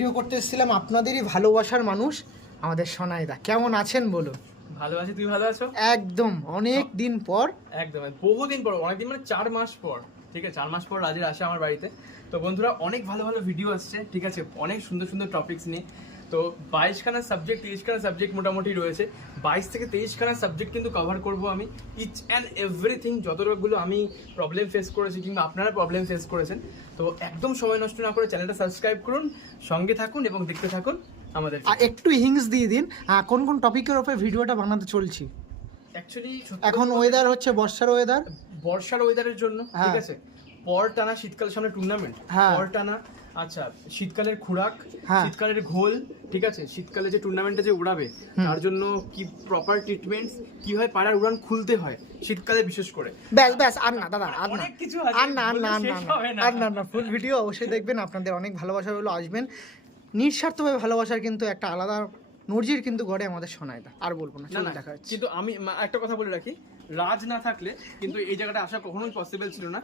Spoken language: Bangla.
ভিডিও করতে এসেছিলাম আপনাদেরই ভালোবাসার মানুষ আমাদের সোনাইদা। কেমন আছেন বলো? ভালো আছি, তুই ভালো আছো? একদম অনেক দিন পর। একদম বহুদিন পর, অনেকদিন মানে 4 মাস পর। ঠিক আছে, 4 মাস পর রাজের আসে আমার বাড়িতে। তো বন্ধুরা, অনেক ভালো ভালো ভিডিও আসছে, ঠিক আছে, অনেক সুন্দর সুন্দর টপিকস নিয়ে। তো 22খানা সাবজেক্ট, 23খানা সাবজেক্ট মোটামুটি রয়েছে। 22 থেকে 23খানা সাবজেক্ট কিন্তু কভার করব আমি। ইচ অ্যান্ড এভরিথিং, যতটুকুগুলো আমি প্রবলেম ফেস করেছি কিংবা আপনারা প্রবলেম ফেস করেছেন। তো একদম সময় নষ্ট না করে চ্যানেলটা সাবস্ক্রাইব করুন, সঙ্গে থাকুন এবং দেখতে থাকুন আমাদের। আর একটু হিংস দিয়ে দিন কোন কোন টপিকের উপরে ভিডিওটা বানাতে চলছি। অ্যাকচুয়ালি এখন ওয়েদার হচ্ছে বর্ষার ওয়েদার, বর্ষার ওয়েদারের জন্য, ঠিক হ্যাঁ। আছে। পর টানা শীতকালের সামনে টুর্নামেন্ট, হ্যাঁ। পর টানা। আচ্ছা, শীতকালের খোরাক, হ্যাঁ। শীতকালের ঘোল, ঠিক আছে, শীতকালে যে টুর্নামেন্টে যে উড়াবে তার জন্য কি প্রপার ট্রিটমেন্টস, কি হয়, পাড়ার উড়ান খুলতে হয় শীতকালে বিশেষ করে। ব্যাস ব্যাস আর না দাদা, আর না অনেক কিছু আছে, আর না আর বলে না আর শেষ না হবে না। আর না না ফুল ভিডিও অবশ্যই দেখবেন। আপনাদের অনেক ভালোবাসা হলো, আসবেন নিঃস্বার্থভাবে ভালোবাসার কিন্তু একটা আলাদা নর্জির কিন্তু ঘরে আমাদের সোনাইদা। আর বলবো না, না চলো না, দেখা হচ্ছে। কিন্তু আমি একটা কথা বলে রাখি, রাজ না থাকলে কিন্তু এই জায়গাটা আসা কখনোই পসিবল ছিল না।